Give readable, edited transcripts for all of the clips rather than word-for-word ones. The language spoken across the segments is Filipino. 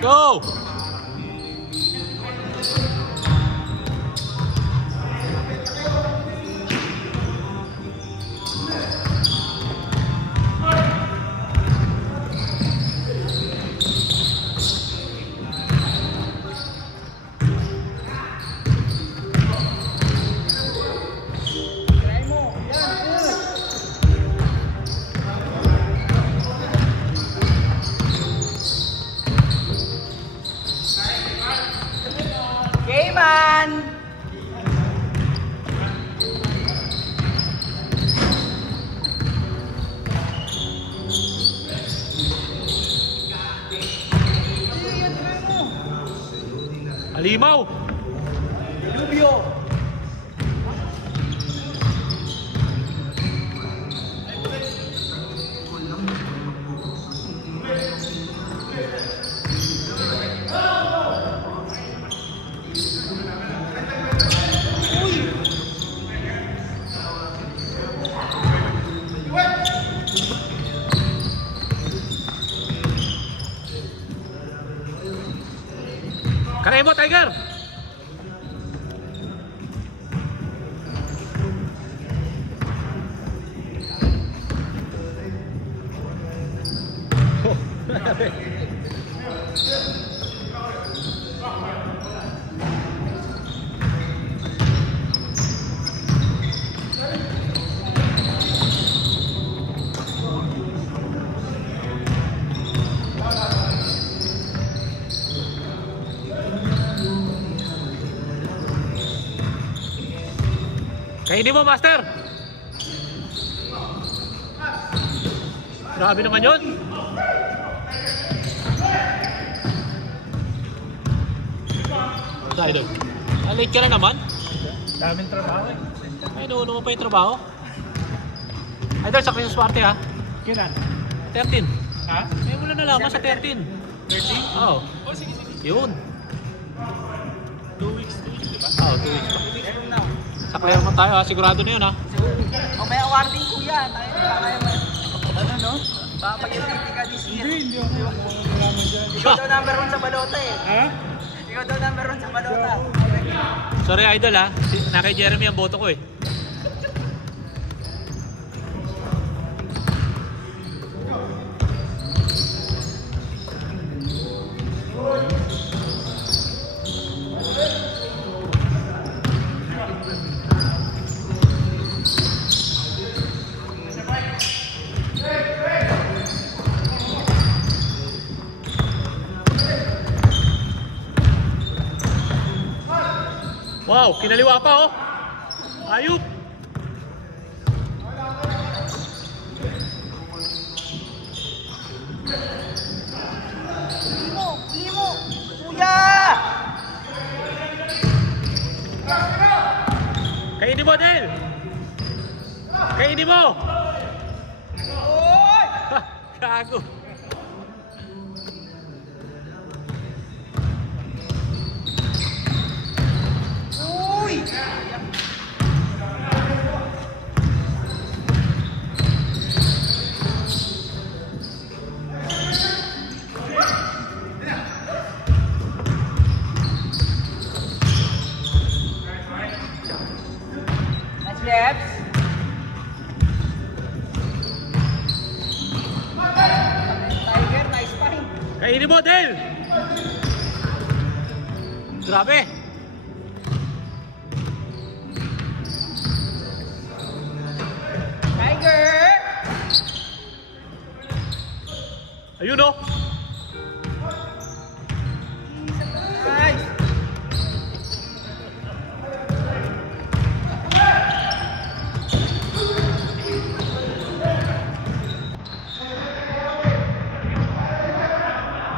go! Alimaw! Rubio! Kanain mo, Tiger! Kainin mo, Master! Grabe naman yun! Idol, late ka na naman? Daming trabaho eh. Ay, nuuno mo pa yung trabaho? Idol, sa Christmas party ha? Kailan? 13. Ha? Eh, wala na lamang sa 13. 13? Oo. Oh, sige, sige. Yun. 2 weeks, diba? Oo, 2 weeks pa. 2 weeks from now. Sa Claremont tayo ha, sigurado na yun ha. O may awarding kuya, tayo na kaya mo. Ano no? Baka mag-MVP ka this year. Hindi ako. Ikaw daw number 1 sa balota eh. Ha? Ikaw daw number 1 sa balota. Sorry Idol ha, na kay Jeremy ang boto ko eh. Wow, kinaliwa pa oh. Ayup. Limo! Kuya! Kainin mo, Del. Kainin mo. Oy! Gago. Uy! Nice reps. Tiger, nice fight. Kainin mo, Del. Grabe. Tiger! Ayun oh. Nice!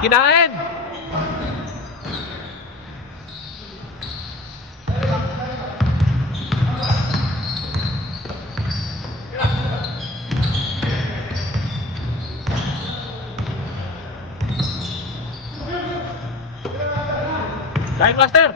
Kinain. Kain, Master.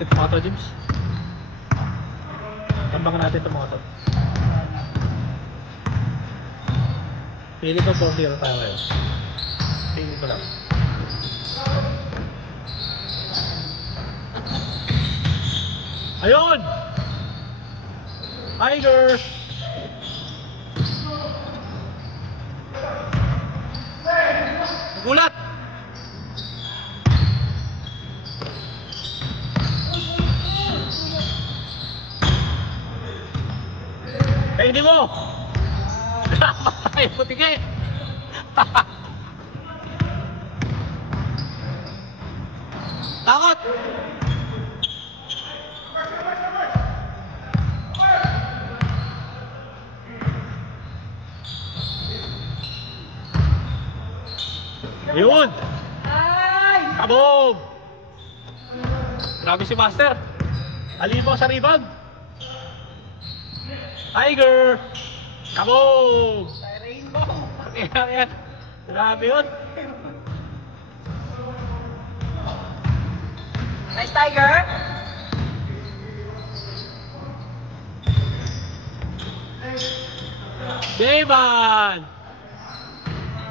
natin itong mga to, James. Tambangan natin itong mga to. Pili ko 4-0 tayo ngayon. Pili ko lang. Ayun! Tiger! Gulat! Kainin mo! Patay, putigay! Takot! Yun! Kabog! Grabe si Master! Alimaw sa rebound! Tiger! Kabog! Rainbow. Yan. Grabe yun! Nice, Tiger. Dayman!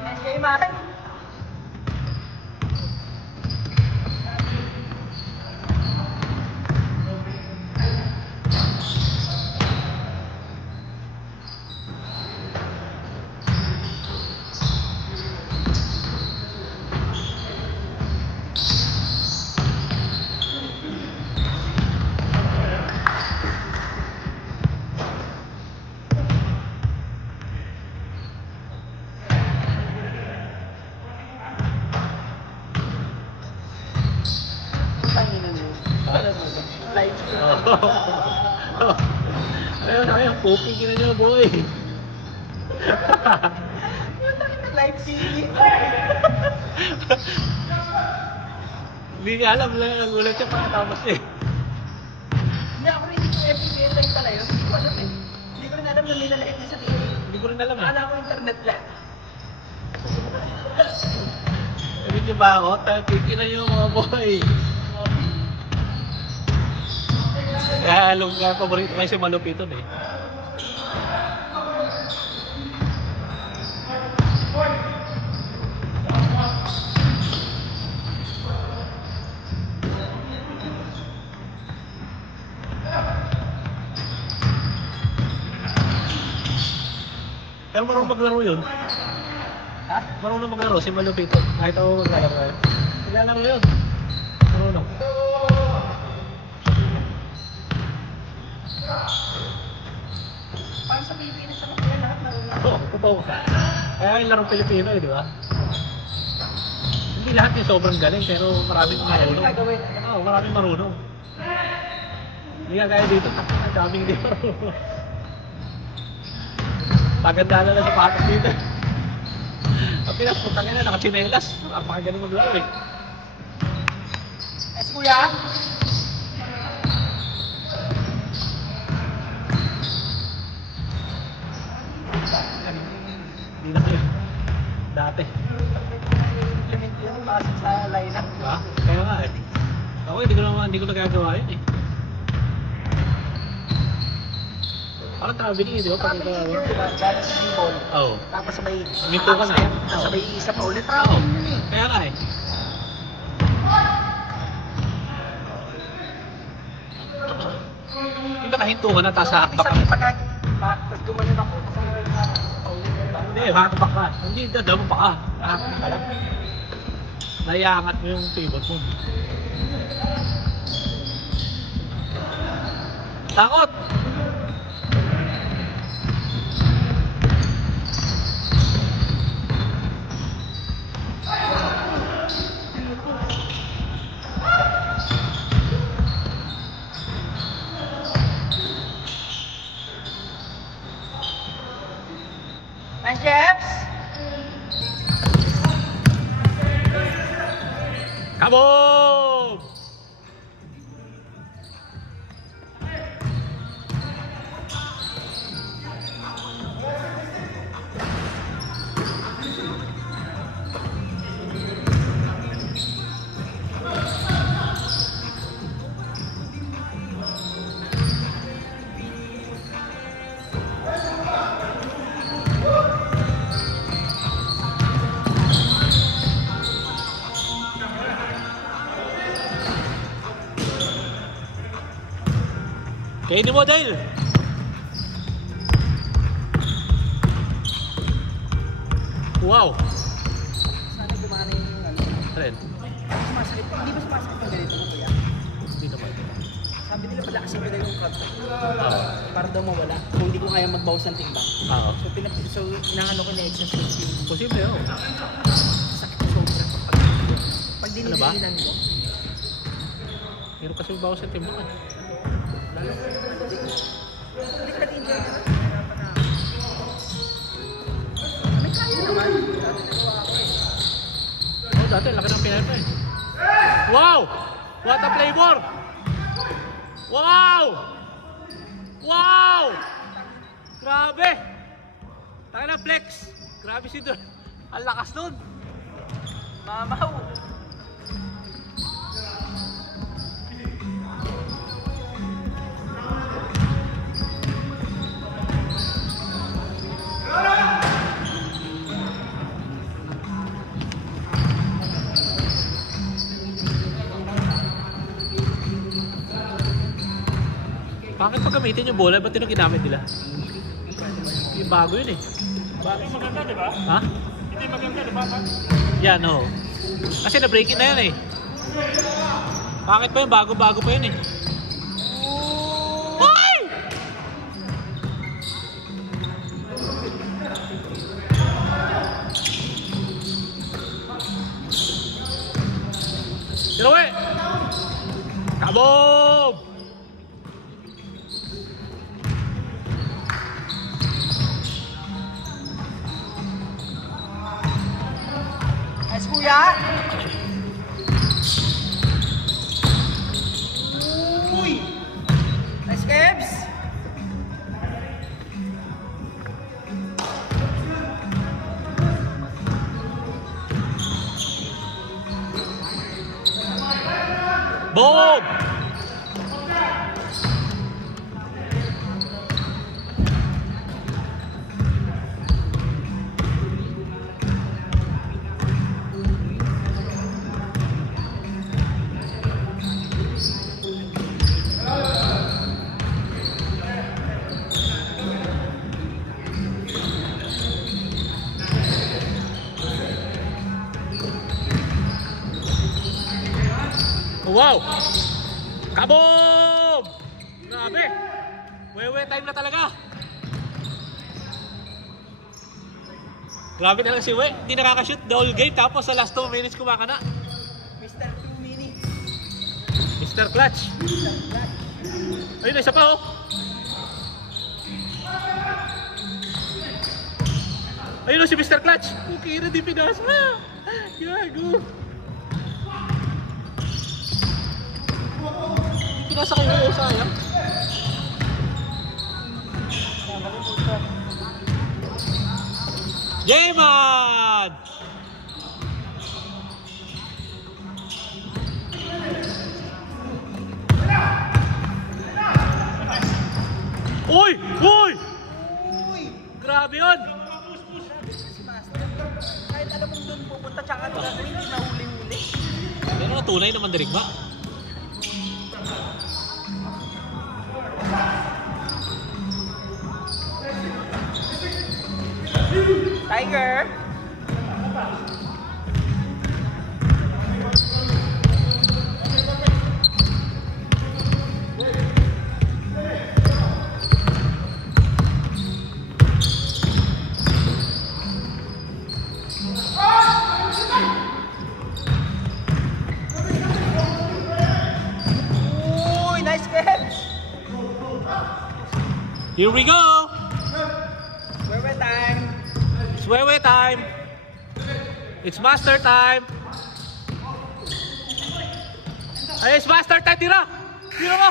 Nice game, man. Live stream. Ayun, pooping ka na nyo, boy! Live TV. Hindi niya alam lang, nagulat siya pagkatapos eh. Hindi ako rin dito FBL live pala yun. Hindi ko alam eh. Hindi ko rin alam na nilalive niya sa TV. Hindi ko rin alam eh. Akala ko internet lang. Sabi niyo ba ako? Tapiki na yung mga boy. Kaya alam nga, paborito kayo si Malupiton eh. Pero marunong maglaro yun. Ha? Marunong maglaro si Malupiton. Kahit ako maglalaro kayo. Maglalaro yun. Marunong. Parang sa Pilipinas sa mga lahat marunong. Oo, totoo. Kaya yung larong Pilipino eh, di ba? Hindi lahat yung sobrang galing, pero maraming marunong. Gagawin. Oo, maraming marunong. Hindi nga kaya dito, ang daming hindi marunong. Paganda na lang sa patas dito. Ang pinaputang na, nakachinelas. Ang pakagaling maglaro eh. Es kuya. Hindi na kayo. Dati. Implement yun pasok sa lineup. Diba? Kaya nga eh. Ako hindi ko nagagawa yun eh. Parang traveling eh, di ba? Pag ito, That's the ball. Oo. Tapos sabay Minto ka na. Sabay isa pa ulit. Oo. Kaya nga eh. Yung nakahinto ka na, tapos hakbak ka. Isang pagka tapos gumanon ako. Hindi, hakbak ka. Hindi, dadamo pa ka. Hakbak ka lang. Naiangat mo yung pivot mo. Takot! And Jeps! Kabog! Kainin mo, Dale. Wow. Sana gumana yung ano. Ren. Sumasakit. Hindi ba sumasakit ng ganito mo kuya? Hindi naman. Sabi nila palakasin nila yung crab. Oo. Para daw mawala. Kung hindi ko kaya magbawas ng timbang. Oo. So inaano ko na-exercise yung Posible, oo. sakit na sobra. Pag Ano ba? dinidilinan ko. Meron kasi bawas sa timbang. Hindi ka din dyan. May kaya naman. Dati nagawa ako eh. Oo, dati laki ng pinay pa eh. Wow! What a flavor! Wow! Wow! Grabe! Taka na flex! Grabe si Don. Ang lakas nun! Mamaw. Bakit pag gamitin yung bola, ba't yun ang ginamit nila? Yung bago yun eh. Bakit maganda, di ba? Ha? Hindi maganda, di ba? Yan, oo. Kasi na-breaking na yan eh. Bakit pa yun? Bago-bago pa yun eh. Hoy! Tirawe! Kabob! Nice kuya. Uy! Nice Kebs! Bob! Wow! Kabob! Grabe! Wewe time na talaga! Grabe talaga si We. Hindi nakakashoot the whole game tapos sa last 2 minutes kumakana. Mr. 2 minutes. Mr. Clutch. Ayun, isa pa oh. Ayun oh, si Mr. Clutch. Okay na di pinasa. Gago. Pinasa kayo oh, sayang. Jayman! Uy! Uy! Uy! Grabe yun! Si Master. Kahit alam mong doon pupunta tsaka ano gagawin, hindi nahuli-huli. Pero na tunay naman dirigma. Tiger! Uy! Nice catch! Here we go! Wewe time! It's Wewe time! It's master time! Ay, it's master time! Tira! Tira mo!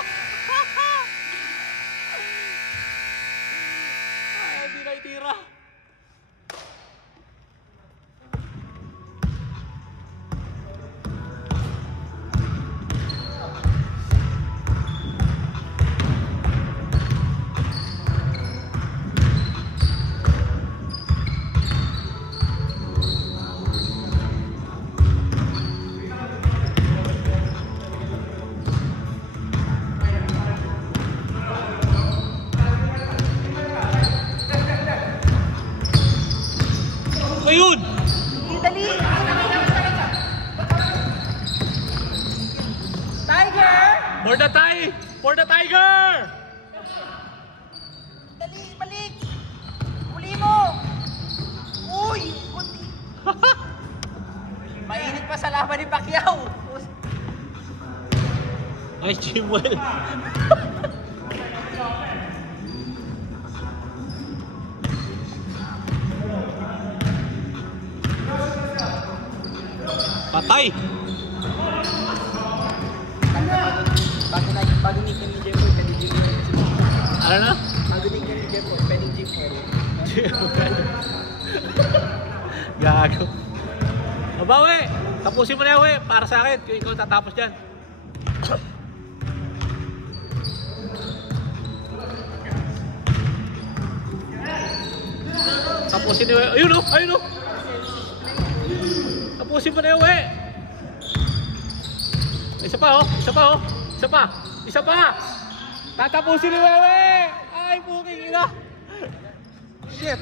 Ay, hindi na itira. pa yun? Dali! Tiger! For the Tiger! Dali, balik! Uli mo! Uy! Kunti! Mainit pa sa laban ni Pacquiao! Ay, Jimwell. Patay! Bago ni Jeffoy, pwede Jeffoy. Ano na? Bago ni Jeffoy, pwede Jeffoy. Gago. Abawi! Tapusin mo na yan, we. Para sa akin, kung ikaw tatapos dyan. Tapusin niyo, we. Ayun o! Ayun o! Tapusin mo na yan, we. Isa pa, oh. Isa pa, oh. Isa pa. Isa pa. Tatapusin ni Wewe. Ay, puking ina. Shit.